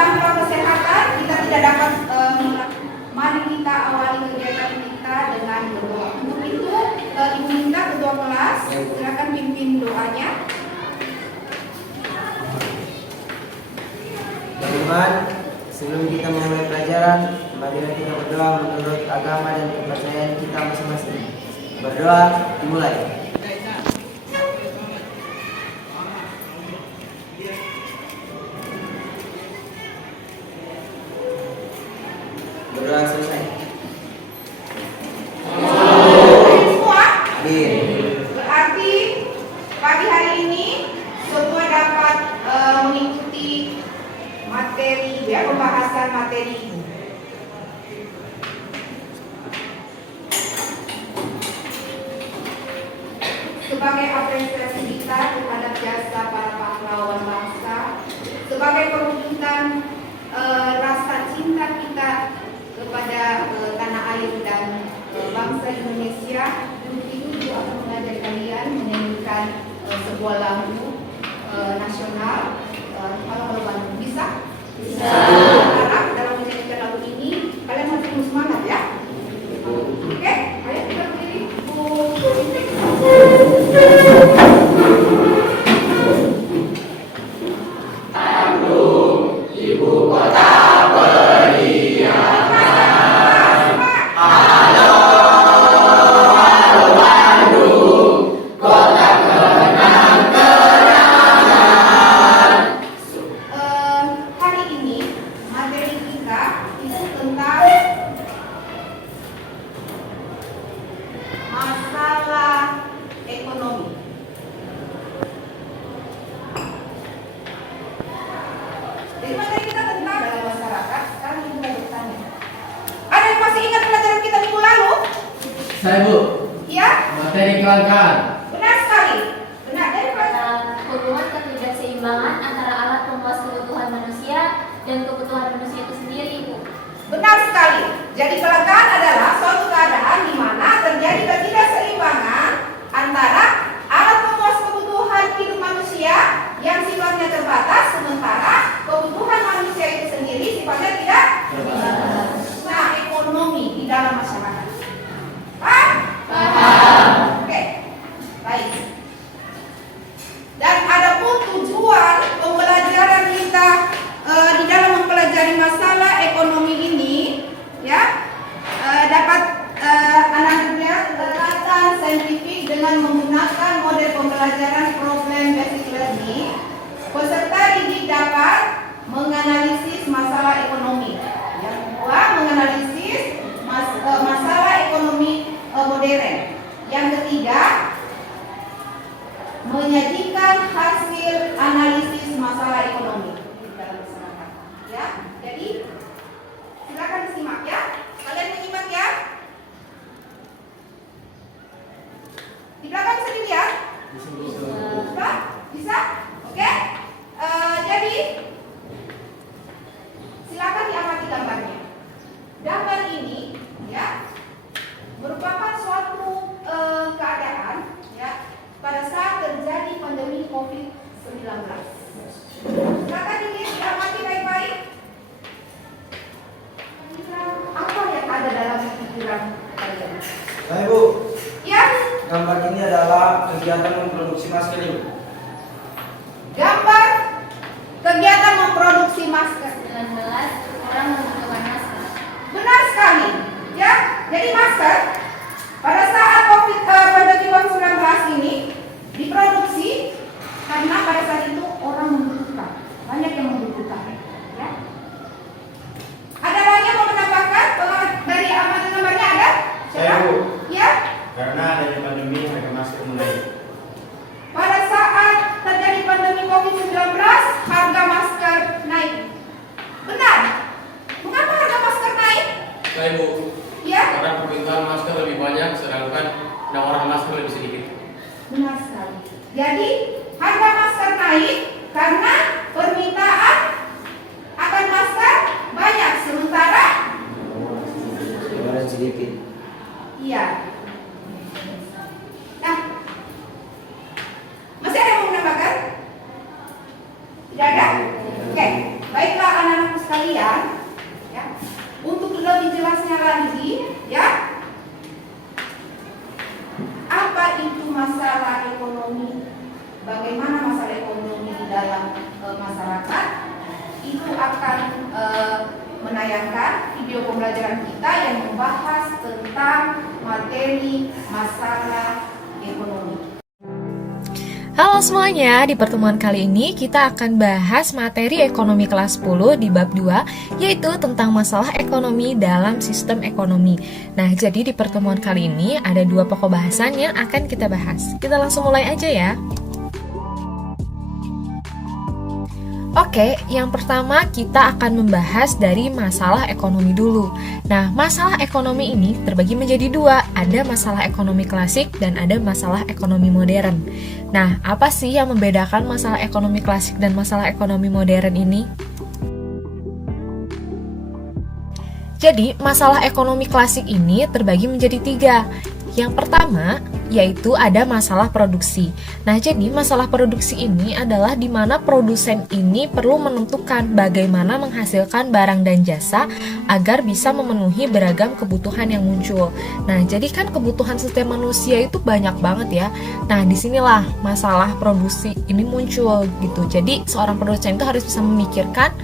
tanpa kesehatan kita tidak dapat mari kita awali kegiatan kita dengan berdoa. Untuk itu Ibu minta ketua kelas silakan pimpin doanya. Teman-teman, sebelum kita memulai pelajaran, marilah kita berdoa menurut agama dan kepercayaan kita masing-masing. Berdoa dimulai. Berdoa selesai. Semua? Amin. Berarti pagi hari ini semua dapat mengikuti materi ya, pembahasan materi ini. Sebagai apresiasi kita terhadap jasa para pahlawan bangsa, sebagai perwujudan rasa cinta kita kepada tanah air dan bangsa Indonesia, untuk itu juga akan mengajak kalian menyanyikan sebuah lagu nasional. Kalau Bandung bisa? Bisa. Harap dalam menyanyikan lagu ini kalian masih penuh semangat ya. Oke, ayo kita berdiri. Bandung, ibu kota beriakan. Halo, halo Bandung, kota kenang-kenangan. Hari ini materi kita itu tentang masalah ekonomi. Jadi materi kita tentang dalam masyarakat. Sekarang ibu mau bertanya. Ada yang masih ingat pelajaran kita minggu lalu? Saya Bu, Iya? materi kelangkaan. Benar sekali. Benar. Dari Hubungan ketidakseimbangan antara alat pemuas kebutuhan manusia dan kebutuhan manusia itu sendiri, Ibu. Benar sekali. Jadi kelangkaan adalah suatu keadaan di mana terjadi ketidakseimbangan antara alat pemuas kebutuhan hidup manusia yang sifatnya terbatas, sementara kebutuhan manusia itu sendiri sifatnya tidak terbatas. Nah, ekonomi di dalam masyarakat. Paham? Paham. Oke. Baik. Dan adapun tujuan pembelajaran kita di dalam mempelajari masalah ekonomi ini, ya, dapat anak-anak pendekatan saintifik dengan menggunakan model pembelajaran problem basic learning. Peserta didik dapat menganalisis masalah ekonomi. Yang kedua, menganalisis masalah ekonomi modern. Yang ketiga, menyajikan hasil analisis masalah ekonomi di dalam masyarakat. Ya, jadi silakan disimak ya. Kalian menyimak ya. Di belakang bisa dilihat? Bisa? Bisa? Oke. Jadi silakan diamati gambarnya. Gambar ini ya merupakan suatu keadaan ya pada saat terjadi pandemi COVID-19. Silakan dilihat, diamati baik-baik. Apa yang ada dalam pikiran kalian? Baik Bu, Ya, gambar ini adalah kegiatan memproduksi masker Ibu. gambar kegiatan memproduksi masker. 19 orang membutuhkan masker. Benar sekali. Ya, jadi masker pada saat pandemi COVID-19 ini diproduksi karena pada saat itu orang membutuhkan, banyak yang membutuhkan. Ya. Ada lagi yang mau menambahkan dari amati gambarnya ada? Saya Bu, Ya. karena adanya pandemi harga masker menaik. Pada saat terjadi pandemi COVID-19, harga masker naik. Benar. Mengapa harga masker naik? Saya Bu, Ya. karena permintaan masker lebih banyak, sedangkan penawaran masker lebih sedikit. Benar sekali. Jadi harga masker naik karena permintaan akan masker banyak, sementara Penawaran sedikit. iya. Nah, masih ada yang mau menambahkan? Tidak ada? Oke, baiklah anak-anak itu masalah ekonomi, bagaimana masalah ekonomi di dalam masyarakat, itu akan menayangkan video pembelajaran kita yang membahas tentang materi masalah ekonomi. Halo semuanya, di pertemuan kali ini kita akan bahas materi ekonomi kelas 10 di bab 2, yaitu tentang masalah ekonomi dalam sistem ekonomi. Nah, jadi di pertemuan kali ini ada 2 pokok bahasan yang akan kita bahas. Kita langsung mulai aja ya. Oke, yang pertama kita akan membahas dari masalah ekonomi dulu. Nah, masalah ekonomi ini terbagi menjadi 2, ada masalah ekonomi klasik dan ada masalah ekonomi modern. Nah, apa sih yang membedakan masalah ekonomi klasik dan masalah ekonomi modern ini? Jadi, masalah ekonomi klasik ini terbagi menjadi 3. Yang pertama, yaitu ada masalah produksi. Nah, jadi masalah produksi ini adalah di mana produsen ini perlu menentukan bagaimana menghasilkan barang dan jasa agar bisa memenuhi beragam kebutuhan yang muncul. Nah, jadi kan kebutuhan setiap manusia itu banyak banget ya. Nah, disinilah masalah produksi ini muncul gitu. Jadi, seorang produsen itu harus bisa memikirkan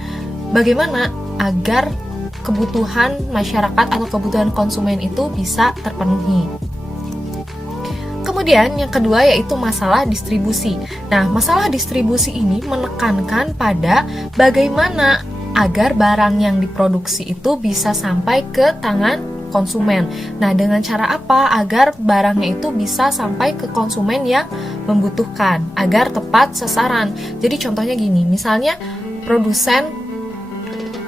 bagaimana agar kebutuhan masyarakat atau kebutuhan konsumen itu bisa terpenuhi. Kemudian yang kedua yaitu masalah distribusi. Nah, masalah distribusi ini menekankan pada bagaimana agar barang yang diproduksi itu bisa sampai ke tangan konsumen. Nah, dengan cara apa agar barangnya itu bisa sampai ke konsumen yang membutuhkan, agar tepat sasaran. Jadi contohnya gini, misalnya produsen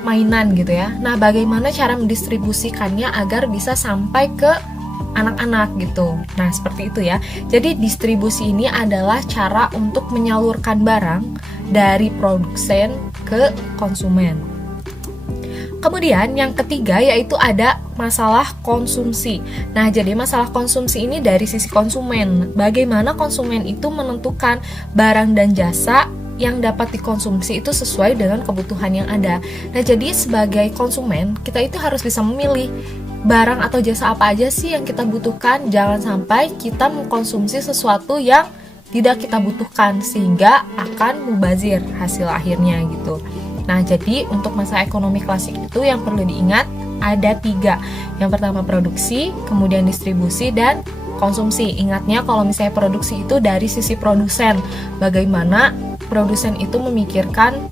mainan gitu ya. Nah, bagaimana cara mendistribusikannya agar bisa sampai ke anak-anak gitu. Nah, seperti itu ya. Jadi distribusi ini adalah cara untuk menyalurkan barang dari produsen ke konsumen. Kemudian yang ketiga yaitu ada masalah konsumsi. Nah, jadi masalah konsumsi ini dari sisi konsumen. Bagaimana konsumen itu menentukan barang dan jasa yang dapat dikonsumsi itu sesuai dengan kebutuhan yang ada. Nah, jadi sebagai konsumen, kita itu harus bisa memilih barang atau jasa apa aja sih yang kita butuhkan. Jangan sampai kita mengkonsumsi sesuatu yang tidak kita butuhkan sehingga akan mubazir hasil akhirnya gitu. Nah, jadi untuk masalah ekonomi klasik itu yang perlu diingat ada 3. Yang pertama produksi, kemudian distribusi, dan konsumsi. Ingatnya kalau misalnya produksi itu dari sisi produsen, bagaimana produsen itu memikirkan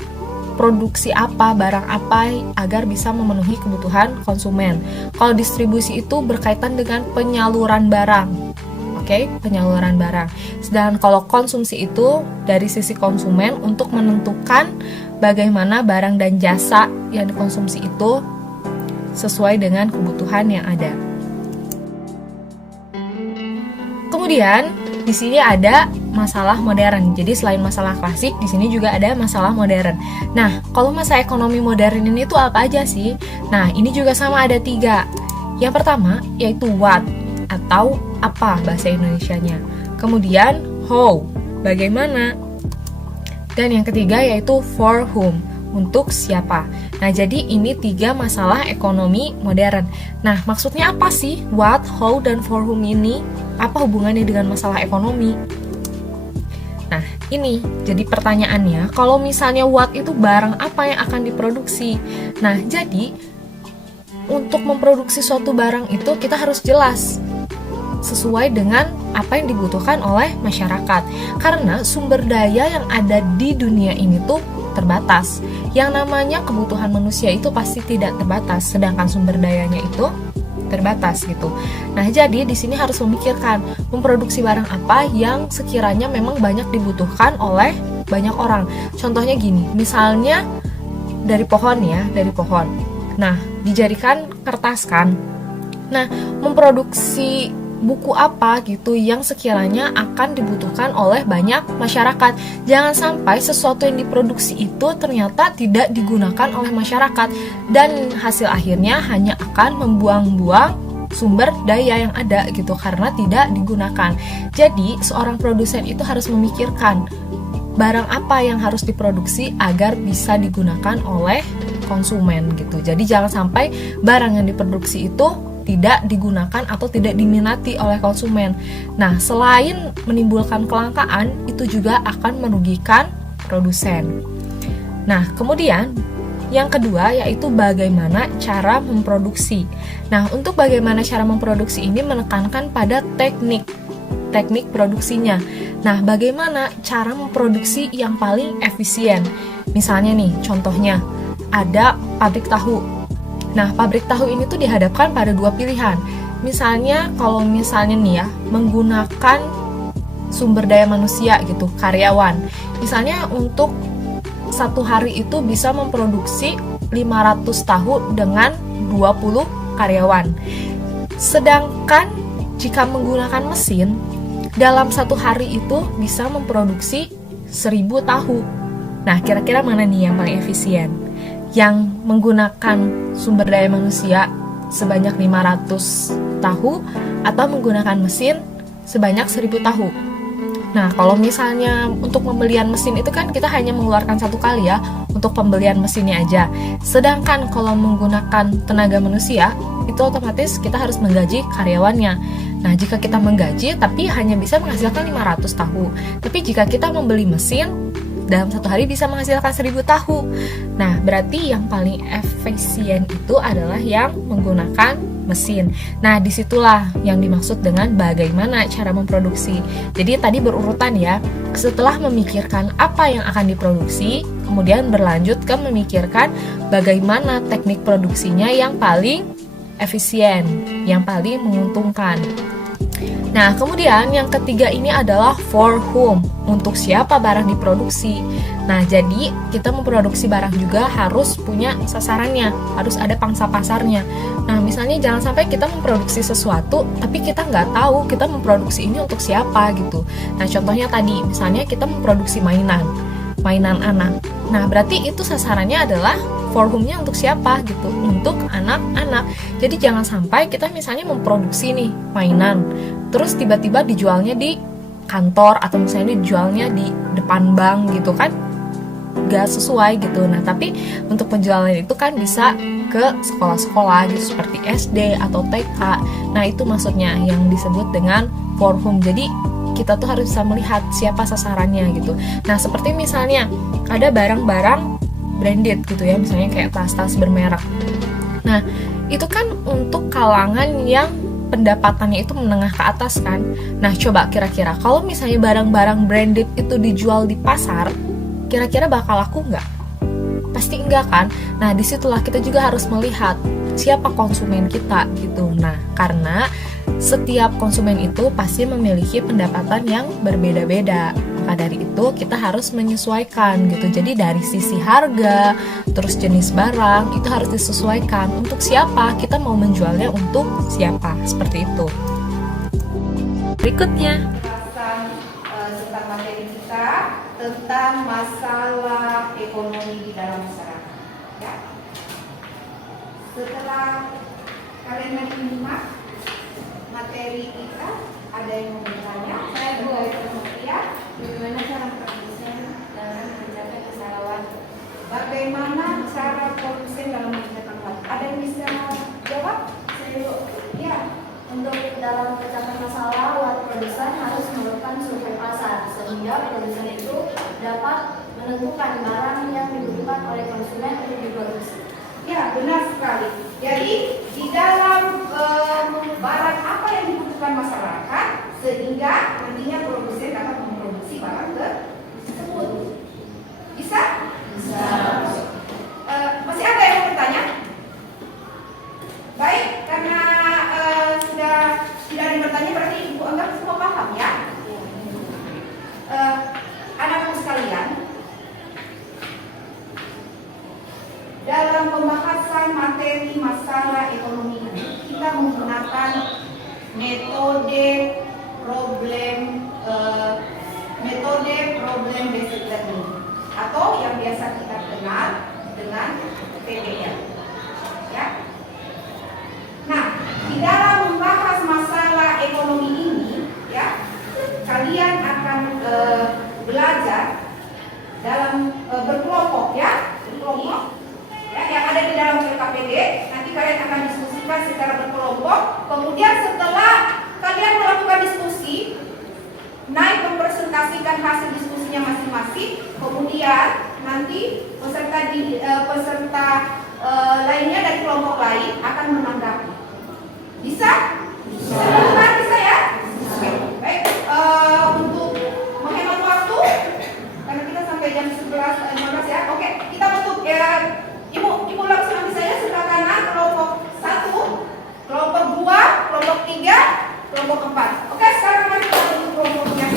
produksi apa, barang apa agar bisa memenuhi kebutuhan konsumen. Kalau distribusi itu berkaitan dengan penyaluran barang. Oke, penyaluran barang. Sedangkan kalau konsumsi itu dari sisi konsumen untuk menentukan bagaimana barang dan jasa yang dikonsumsi itu sesuai dengan kebutuhan yang ada. Kemudian di sini ada masalah modern. Jadi selain masalah klasik, di sini juga ada masalah modern. Nah, kalau masalah ekonomi modern ini tuh apa aja sih? Nah, ini juga sama ada 3. Yang pertama yaitu what atau apa bahasa Indonesianya. Kemudian how, bagaimana. Dan yang ketiga yaitu for whom, untuk siapa. Nah, jadi ini 3 masalah ekonomi modern. Nah, maksudnya apa sih what, how, dan for whom ini? Apa hubungannya dengan masalah ekonomi? Nah, ini jadi pertanyaannya, kalau misalnya what itu barang apa yang akan diproduksi. Nah, jadi untuk memproduksi suatu barang itu kita harus jelas sesuai dengan apa yang dibutuhkan oleh masyarakat. Karena sumber daya yang ada di dunia ini tuh terbatas. Yang namanya kebutuhan manusia itu pasti tidak terbatas, sedangkan sumber dayanya itu terbatas gitu. Nah, jadi di sini harus memikirkan memproduksi barang apa yang sekiranya memang banyak dibutuhkan oleh banyak orang. Contohnya gini, misalnya dari pohon ya, dari pohon. Nah, dijadikan kertas kan. Nah, memproduksi buku apa gitu yang sekiranya akan dibutuhkan oleh banyak masyarakat. Jangan sampai sesuatu yang diproduksi itu ternyata tidak digunakan oleh masyarakat dan hasil akhirnya hanya akan membuang-buang sumber daya yang ada gitu karena tidak digunakan. Jadi seorang produsen itu harus memikirkan barang apa yang harus diproduksi agar bisa digunakan oleh konsumen gitu. Jadi jangan sampai barang yang diproduksi itu tidak digunakan atau tidak diminati oleh konsumen. Nah, selain menimbulkan kelangkaan, itu juga akan merugikan produsen. Nah, kemudian yang kedua yaitu bagaimana cara memproduksi. Nah, untuk bagaimana cara memproduksi ini menekankan pada teknik produksinya. Nah, bagaimana cara memproduksi yang paling efisien? Misalnya nih, contohnya ada pabrik tahu. Nah, pabrik tahu ini tuh dihadapkan pada dua pilihan. Misalnya, kalau misalnya nih ya, menggunakan sumber daya manusia gitu, karyawan. Misalnya untuk satu hari itu bisa memproduksi 500 tahu dengan 20 karyawan. Sedangkan jika menggunakan mesin, dalam satu hari itu bisa memproduksi 1000 tahu. Nah, kira-kira mana nih yang paling efisien? Yang menggunakan sumber daya manusia sebanyak 500 tahu atau menggunakan mesin sebanyak 1000 tahu? Nah, kalau misalnya untuk pembelian mesin itu kan kita hanya mengeluarkan satu kali ya untuk pembelian mesinnya aja. Sedangkan kalau menggunakan tenaga manusia, itu otomatis kita harus menggaji karyawannya. Nah, jika kita menggaji tapi hanya bisa menghasilkan 500 tahu. Tapi jika kita membeli mesin, dalam satu hari bisa menghasilkan 1000 tahu. Nah, berarti yang paling efisien itu adalah yang menggunakan mesin. Nah, disitulah yang dimaksud dengan bagaimana cara memproduksi. Jadi tadi berurutan ya. Setelah memikirkan apa yang akan diproduksi, kemudian berlanjut ke memikirkan bagaimana teknik produksinya yang paling efisien, yang paling menguntungkan. Nah, kemudian yang ketiga ini adalah for whom, untuk siapa barang diproduksi. Nah, jadi kita memproduksi barang juga harus punya sasarannya, harus ada pangsa pasarnya. Nah, misalnya jangan sampai kita memproduksi sesuatu, tapi kita nggak tahu kita memproduksi ini untuk siapa gitu. Nah, contohnya tadi, misalnya kita memproduksi mainan anak. Nah, berarti itu sasarannya adalah for whom-nya untuk siapa gitu, untuk anak-anak. Jadi jangan sampai kita misalnya memproduksi nih mainan, terus tiba-tiba dijualnya di kantor atau misalnya dijualnya di depan bank gitu kan, gak sesuai gitu. Nah, tapi untuk penjualan itu kan bisa ke sekolah-sekolah gitu seperti SD atau TK. Nah, itu maksudnya yang disebut dengan for whom. Jadi kita tuh harus bisa melihat siapa sasarannya gitu. Nah, seperti misalnya ada barang-barang branded gitu ya, misalnya kayak tas-tas bermerek. Nah, itu kan untuk kalangan yang pendapatannya itu menengah ke atas kan. Nah, coba kira-kira kalau misalnya barang-barang branded itu dijual di pasar, kira-kira bakal laku nggak? Pasti enggak kan? Nah, disitulah kita juga harus melihat siapa konsumen kita gitu. Nah, karena setiap konsumen itu pasti memiliki pendapatan yang berbeda-beda. Maka dari itu kita harus menyesuaikan gitu. Jadi dari sisi harga, terus jenis barang itu harus disesuaikan. Untuk siapa kita mau menjualnya, untuk siapa, seperti itu. Berikutnya Tentang materi kita tentang masalah ekonomi di dalam masyarakat. Ya. Setelah kalian menyimak materi kita, ada yang mau bertanya? Saya ya. Bagaimana cara produsen dalam mencapai kesalahan? Bagaimana cara produsen dalam mencapai kesalahan? Ada yang bisa jawab? Saya Ya. Untuk dalam mencapai masalah, buat produsen harus melakukan survei pasar sehingga produsen itu dapat menentukan barang yang dibutuhkan oleh konsumen untuk diproduksi. Ya, benar sekali. Jadi di dalam barang apa yang dibutuhkan masyarakat sehingga nantinya produsen dapat memproduksi barang tersebut. Bisa? Bisa. Masih ada yang mau bertanya? Baik, karena sudah tidak ada yang bertanya, berarti Ibu anggap semua paham ya? Anak-anak sekalian, dalam pembahasan materi masalah ekonomi ini, kita menggunakan metode problem based learning atau yang biasa kita kenal dengan PBL. Ya. Nah, di dalam membahas masalah ekonomi ini, ya, kalian akan belajar dalam berkelompok ya, berkelompok. Ya, yang ada di dalam LKPD, nanti kalian akan diskusi dimasukkan secara berkelompok. Kemudian setelah kalian melakukan diskusi, naik mempresentasikan hasil diskusinya masing-masing. Kemudian nanti peserta lainnya dari kelompok lain akan menanggapi. Bisa? Bisa ya? Oke. Baik. Untuk menghemat waktu, karena kita sampai jam 11:15 ya. Oke, kita tutup ya. Ibu langsung nanti saya sebelah kanan kelompok 1, kelompok 2, kelompok 3, kelompok 4. Oke, sekarang mari kita tutup kelompoknya.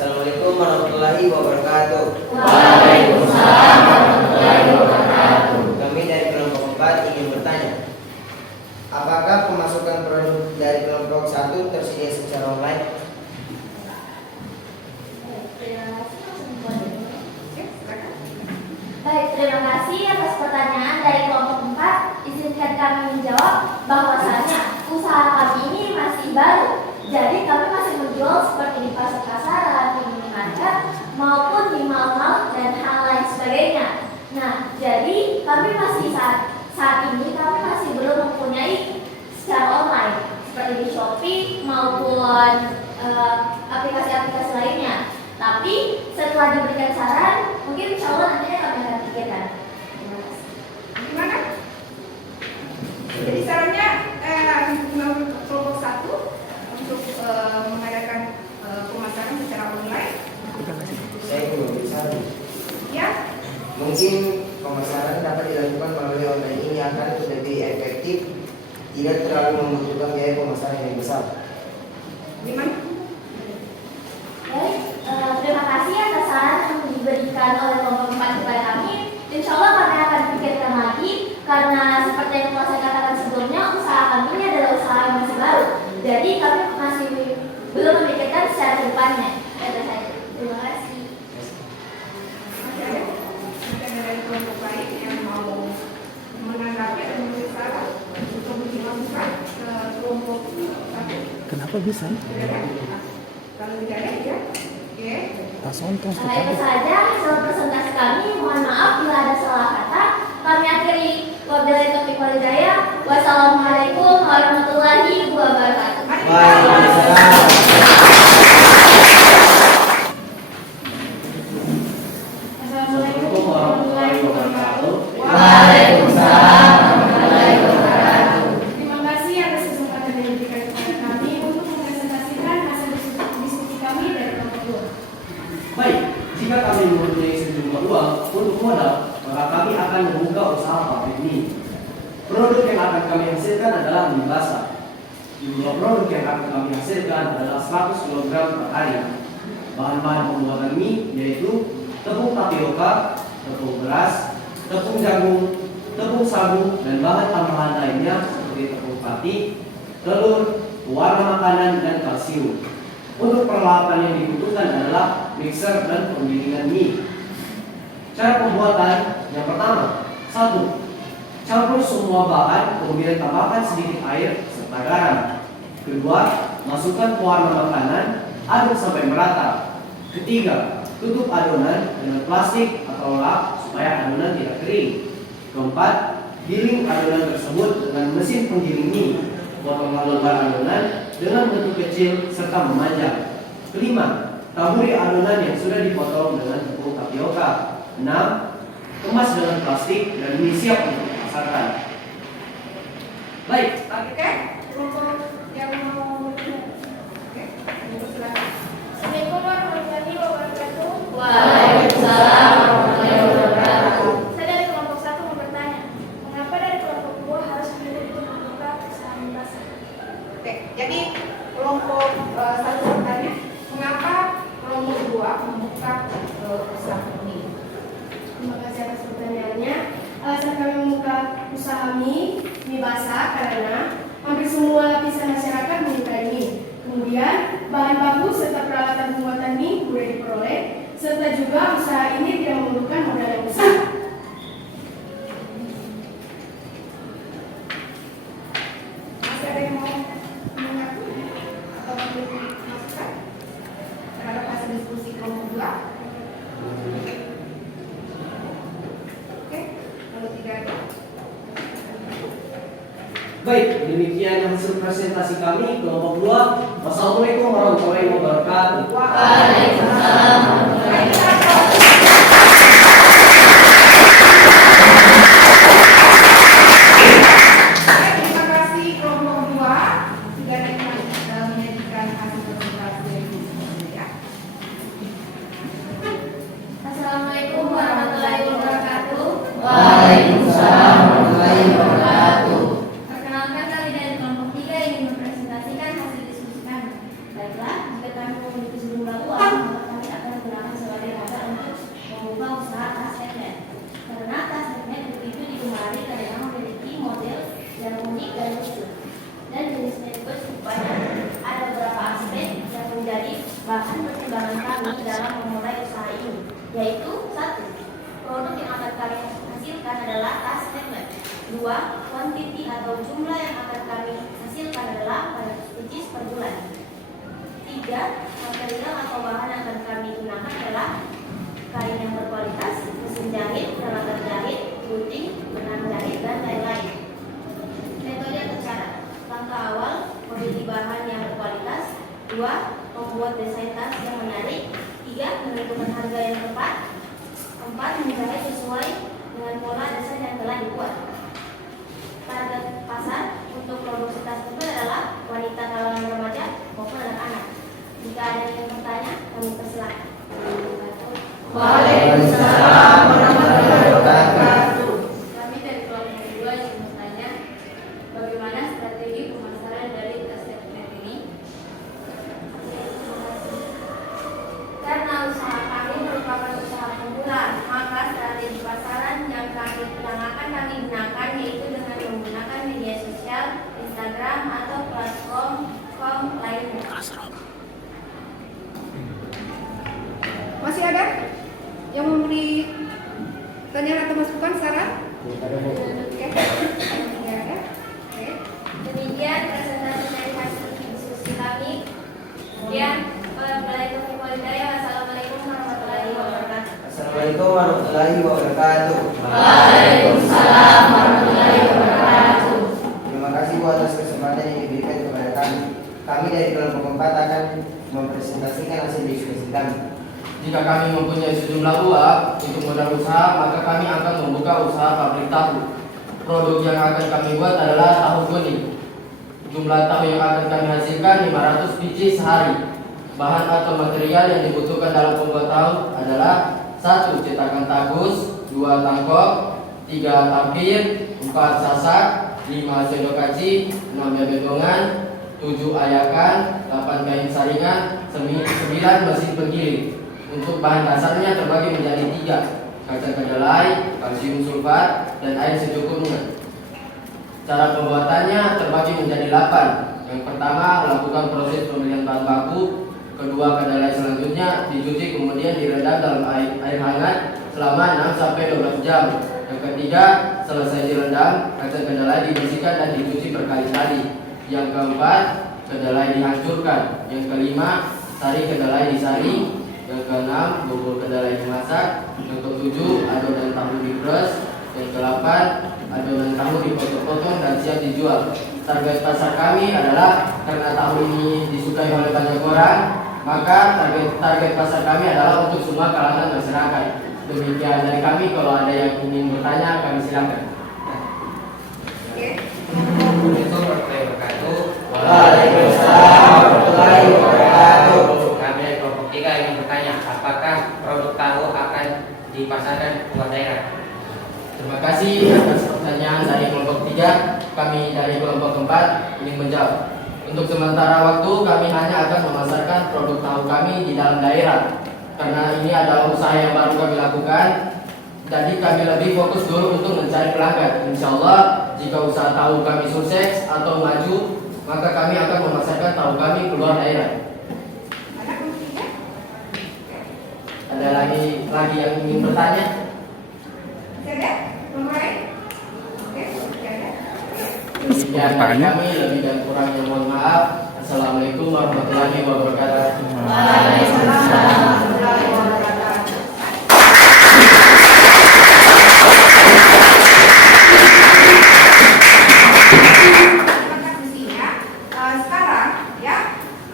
Assalamualaikum warahmatullahi wabarakatuh. Waalaikumsalam warahmatullahi wabarakatuh. Kami dari kelompok 4 ingin bertanya, apakah pemasukan produk dari kelompok 1 tersedia secara online? Baik, terima kasih atas pertanyaan dari kelompok 4. Izinkan kami menjawab bahwasanya usaha kami ini masih baru. Jadi kami masih menjual seperti di pasar pasaran, di minimarket, maupun di mal-mal dan hal lain sebagainya. Nah, jadi kami masih saat ini kami masih belum mempunyai secara online seperti di Shopee maupun aplikasi-aplikasi lainnya. Tapi setelah diberikan saran, mungkin insya Allah nantinya kami akan pikirkan. Terima kasih. Gimana? Jadi sarannya kelompok 1 untuk mengadakan pemasaran secara online. Saya belum bisa. Ya, Mungkin pemasaran dapat dilakukan melalui online ini akan lebih efektif, tidak terlalu membutuhkan biaya pemasaran yang besar. gimana? Baik, terima kasih atas saran yang diberikan oleh kelompok 4 kepada kami. Insya Allah kami akan pikirkan lagi, karena seperti yang telah saya katakan sebelumnya, usaha kami ini adalah usaha yang masih baru. Jadi kami masih belum memikirkan secara depannya. Itu saja. Terima kasih. Masih ada? Masih ada dari kelompok lain yang mau menanggapi atau memberi saran untuk dimasukkan ke kelompok 1? Kenapa bisa? Tidak ada? Kalau tidak ada, ya. Oke. Itu saja hasil presentasi kami. Mohon maaf bila ada salah kata. Kami akhiri. Wabillahi taufiq wal hidayah. Wassalamualaikum warahmatullahi wabarakatuh. Assalamualaikum warahmatullahi wabarakatuh. Waalaikumsalam warahmatullahi wabarakatuh. Terima kasih atas kesempatan yang diberikan kepada kami untuk mempresentasikan hasil diskusi kami dari kelompok 2. Baik, jika kami mempunyai sejumlah uang untuk modal, maka kami akan membuka usaha pabrik mie. Produk yang akan kami hasilkan adalah mie basah. Jumlah produk yang akan kami hasilkan adalah 100 kg per hari. Bahan-bahan pembuatan mie yaitu tepung tapioka, tepung beras, tepung jagung, tepung sagu, dan bahan tambahan lainnya seperti tepung pati, telur, pewarna makanan, dan kalsium. Untuk peralatan yang dibutuhkan adalah mixer dan penggilingan mie. Cara pembuatan yang pertama, 1. Campur semua bahan, kemudian tambahkan sedikit air serta garam. Kedua, masukkan pewarna makanan, aduk sampai merata. Ketiga, tutup adonan dengan plastik atau lap supaya adonan tidak kering. Keempat, giling adonan tersebut dengan mesin penggiling mie. Potonglah lembar adonan dengan bentuk kecil serta memanjang. Kelima, taburi adonan yang sudah dipotong dengan tepung tapioka. 6. Kemas dengan plastik dan mie siap untuk dipasarkan. Baik, Oke, kelompok yang mau oke, silakan. Assalamualaikum warahmatullahi wabarakatuh. Waalaikumsalam warahmatullahi wabarakatuh. Saya dari kelompok 1 mau bertanya, mengapa dari kelompok 2 harus memilih untuk membuka usaha mie basah? Oke, jadi kelompok 1 bertanya, mengapa kelompok 2 membuka usaha ini? Terima kasih atas pertanyaannya. Alasan kami membuka usaha mie basah karena hampir semua lapisan masyarakat menyukai mie. Kemudian bahan baku serta peralatan pembuatan mie mudah diperoleh, serta juga usaha ini tidak memerlukan modal yang besar. Masih ada yang mau mengaku atau memberi masukan terhadap hasil diskusi kelompok 2? Oke, kalau tidak ada. baik, demikian hasil presentasi kami kelompok 2. Wassalamualaikum warahmatullahi wabarakatuh. Waalaikumsalam warahmatullahi wabarakatuh. Terima kasih kelompok 2 sudah menyajikan hasil presentasi dari diskusi ya. Assalamualaikum warahmatullahi wabarakatuh. Waalaikumsalam warahmatullahi wabarakatuh. Perkenalkan, kami dari kelompok 3 ingin mempresentasikan hasil diskusi kami. Baiklah, jika kami memiliki sejumlah uang, maka kami akan gunakan sebagai modal untuk membuka usaha tas handmade. Karena tas handmade begitu digemari karena memiliki model yang unik dan lucu. Dan jenisnya juga cukup banyak. Ada beberapa aspek yang menjadi bahan pertimbangan kami dalam memulai usaha ini, yaitu 1. Produk yang akan kami hasilkan adalah tas handmade. 2. Kuantiti atau jumlah yang akan kami hasilkan adalah 100 pieces per bulan. 3. Material atau bahan yang akan kami gunakan adalah kain yang berkualitas, mesin jahit, peralatan jahit, gunting, benang jahit, dan lain-lain. Metode atau cara. Langkah awal, memilih bahan yang berkualitas. 2. Membuat desain tas yang menarik. 3. Menentukan harga yang tepat. 4. Menjahit sesuai dengan pola desain yang telah dibuat. Target pasar untuk produksi tas tersebut adalah wanita kalangan remaja maupun anak-anak. Jika ada yang bertanya, kami persilakan. Waalaikumsalam warahmatullahi wabarakatuh. Kami dari kelompok 2 ingin bertanya, bagaimana strategi pemasaran dari tas handmade ini? Karena usaha kami merupakan usaha pemula, maka strategi pasaran yang akan kami gunakan yaitu dengan menggunakan media sosial, Instagram atau platform lainnya. Masih ada yang memberi pertanyaan atau masukan, Sarah? Oke. Tidak ada. Oke. Demikian presentasi dari hasil diskusi kami. Kemudian, Assalamualaikum warahmatullahi wabarakatuh. Assalamualaikum warahmatullahi wabarakatuh. Waalaikumsalam warahmatullahi wabarakatuh. Terima kasih Bu atas kesempatan yang diberikan kepada kami. Kami dari kelompok 4 akan mempresentasikan hasil diskusi kami. Jika kami mempunyai sejumlah uang untuk modal usaha, maka kami akan membuka usaha pabrik tahu. Produk yang akan kami buat adalah tahu kuning. Jumlah tahu yang akan kami hasilkan 500 biji sehari. Bahan atau material yang dibutuhkan dalam pembuat tahu adalah 1. Cetakan tagus, 2. Tangkok, 3. tapir, 4. sasak, 5. sendok kaci, 6. bedongan, 7. ayakan, 8. kain saringan, 9. mesin penggiling. Untuk bahan dasarnya terbagi menjadi 3. Kaca kedelai, kalsium sulfat, dan air secukupnya. Cara pembuatannya terbagi menjadi 8. Yang pertama, lakukan proses pemilihan bahan baku. Kedua, kedelai selanjutnya dicuci kemudian direndam dalam air hangat selama 6-12 jam. Yang ketiga, selesai direndam, kaca kedelai dibersihkan dan dicuci berkali-kali. Yang keempat, kedelai dihancurkan. Yang kelima, sari kedelai disaring. Yang keenam, bubur kedelai dimasak. Yang ketujuh, adonan tahu diperes. Yang ke-8, adonan tahu dipotong-potong dan siap dijual. Target pasar kami adalah karena tahu ini disukai oleh banyak orang, maka target pasar kami adalah untuk semua kalangan masyarakat. Demikian dari kami. Kalau ada yang ingin bertanya, kami silakan. Oke. Assalamualaikum warahmatullahi wabarakatuh. Waalaikumsalam warahmatullahi wabarakatuh. Kami dari kelompok 3 ingin bertanya, apakah produk tahu akan dipasarkan ke luar daerah? Terima kasih atas pertanyaan dari kelompok 3. Kami dari kelompok 4 ingin menjawab. Untuk sementara waktu kami hanya akan memasarkan produk tahu kami di dalam daerah. Karena ini adalah usaha yang baru kami lakukan, jadi kami lebih fokus dulu untuk mencari pelanggan. Insya Allah jika usaha tahu kami sukses atau maju, maka kami akan memasarkan tahu kami keluar daerah. Ada kuncinya? Ada lagi yang ingin bertanya? Masih ada? Nomor lain? Oke. Masih ada? Demikian dari kami, lebih dan kurangnya mohon maaf. Assalamualaikum warahmatullahi wabarakatuh. Waalaikumsalam. Sekarang ya,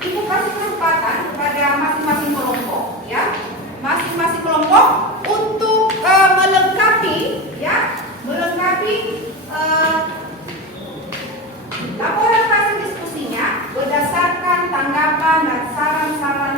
ibu kasih kesempatan kepada masing-masing kelompok ya, masing-masing kelompok untuk melengkapi laporan hasil diskusinya berdasarkan tanggapan dan saran-saran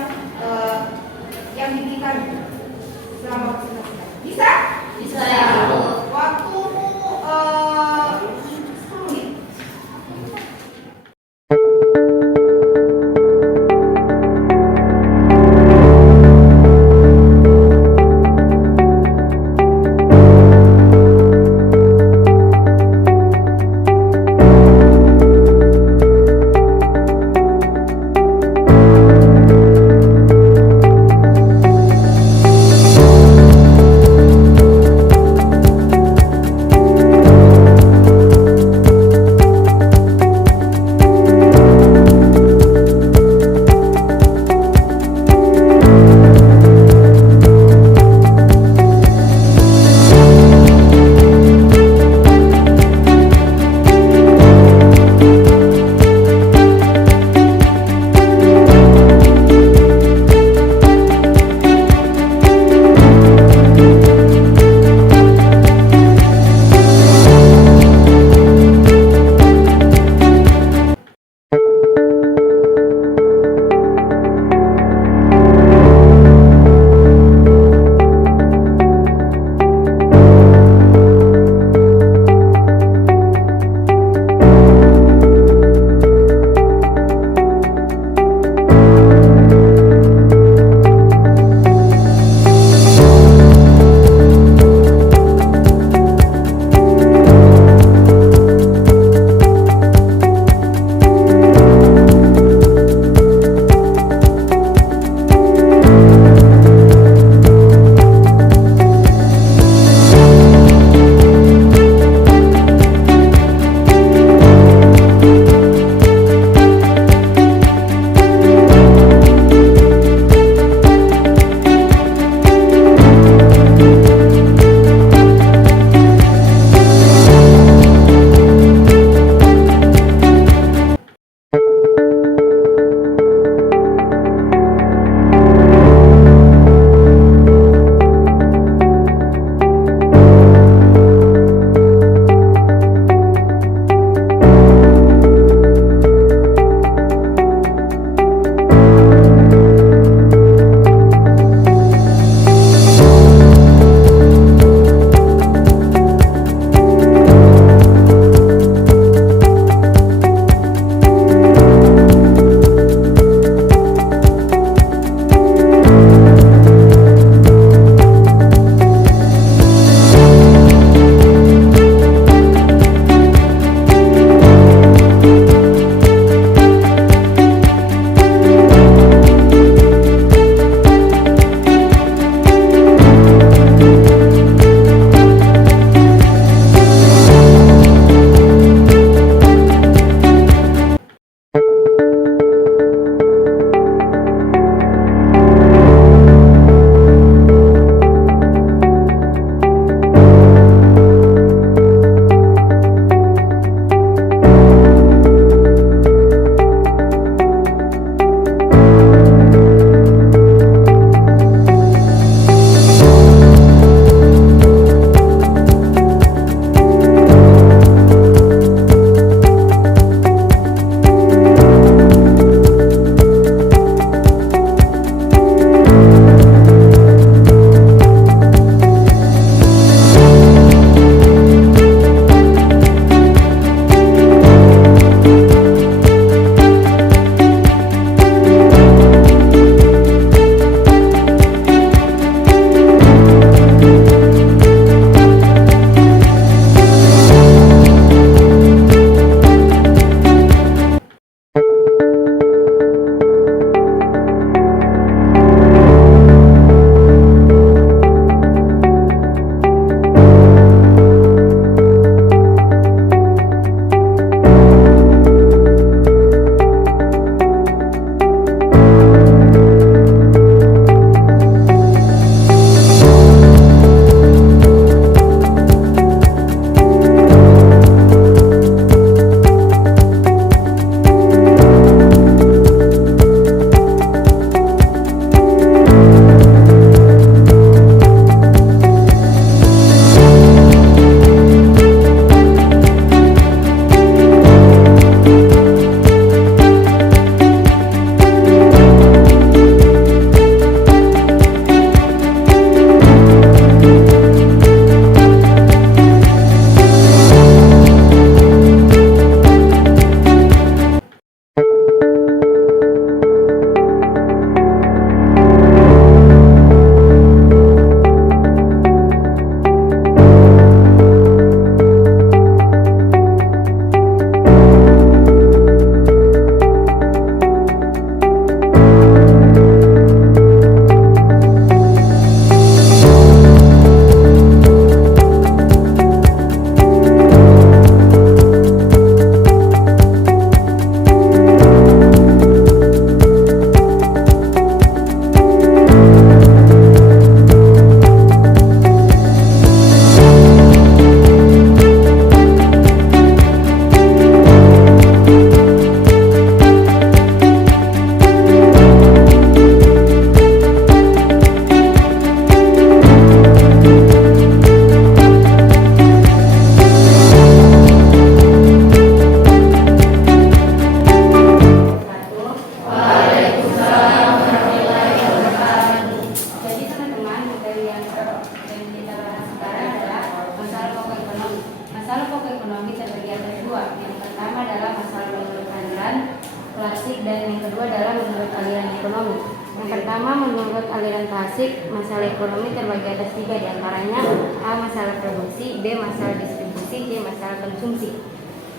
kedua adalah menurut aliran ekonomi. Yang pertama, menurut aliran klasik, masalah ekonomi terbagi atas 3 diantaranya: A. Masalah produksi, B. Masalah distribusi, C. Masalah konsumsi.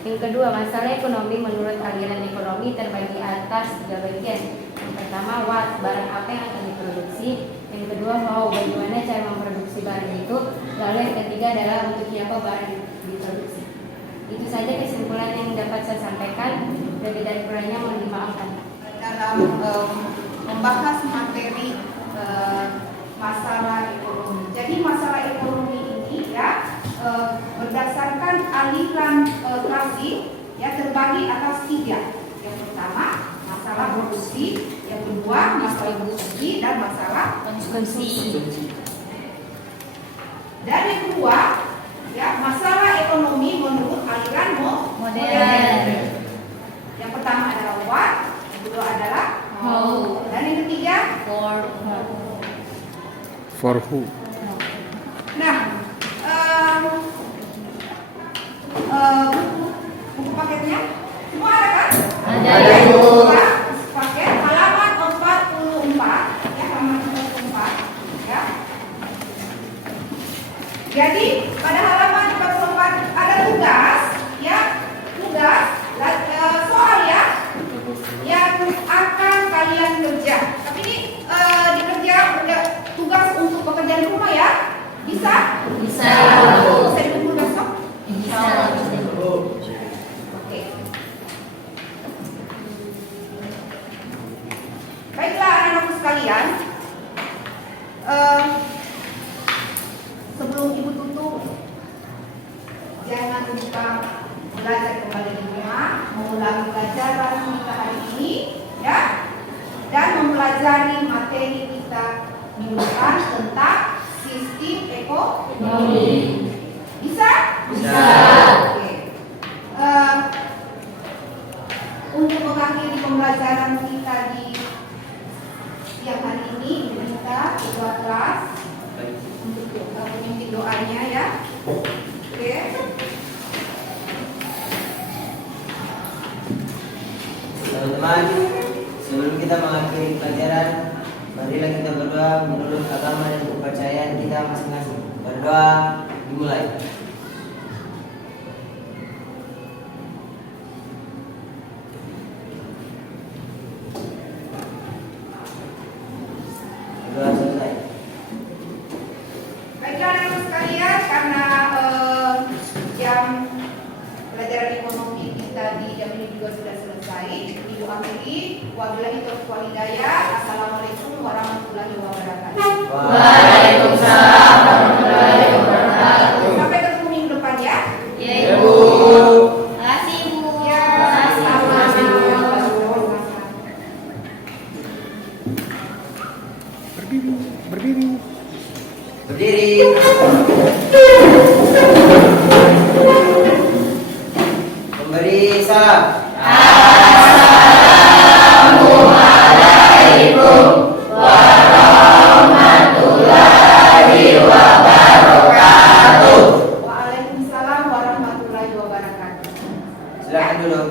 Yang kedua, masalah ekonomi menurut aliran ekonomi terbagi atas 3 bagian. Yang pertama, what, barang apa yang akan diproduksi. Yang kedua, how, bagaimana cara memproduksi barang itu. Lalu yang ketiga adalah untuk siapa barang diproduksi. Itu saja kesimpulan yang dapat saya sampaikan. Lebih dari kurangnya mohon dimaafkan. Dalam membahas materi masalah ekonomi. Jadi masalah ekonomi ini ya berdasarkan aliran klasik ya terbagi atas 3. Yang pertama masalah produksi, yang kedua masalah produksi dan masalah Konsumsi. dan yang kedua ya masalah ekonomi menurut aliran modern. Yang pertama adalah what, yang kedua adalah How. dan yang ketiga For who? Nah, buku paketnya semua ada kan? Ada. Ya, paket halaman 44 ya, halaman 44 ya. Jadi pada halaman 44 ada tugas ya, soal ya yang akan kalian kerja. Tapi ini dikerja udah tugas untuk pekerjaan rumah ya. Bisa? Bisa. Bisa dikumpul besok? Bisa. Oke. Baiklah anak-anakku sekalian. Sebelum Ibu tutup, jangan lupa belajar kembali di rumah, mengulangi pelajaran kita hari ini, ya, dan mempelajari materi kita minggu depan tentang sistem ekonomi. Bisa? Bisa. Oke. Untuk mengakhiri pembelajaran kita di siang hari ini, kita ketua kelas untuk memimpin doanya ya. Oke. Teman-teman, sebelum kita mengakhiri pelajaran, marilah kita berdoa menurut agama dan kepercayaan kita masing-masing. Berdoa dimulai. Berdoa selesai. Baiklah anak-anak sekalian, karena jam pelajaran ekonomi kita di jam ini juga sudah selesai. Ibu akhiri, wabillahi taufiq wal hidayah. Assalamualaikum warahmatullahi wabarakatuh. Waalaikumsalam warahmatullahi wabarakatuh. Sampai ketemu minggu depan ya. Ya, Ibu. Terima kasih, Ibu. Ya, Sama-sama. Berdiri. Memberi salam. Assalamualaikum warahmatullahi wabarakatuh. Waalaikumsalam warahmatullahi wabarakatuh. Silakan dulu.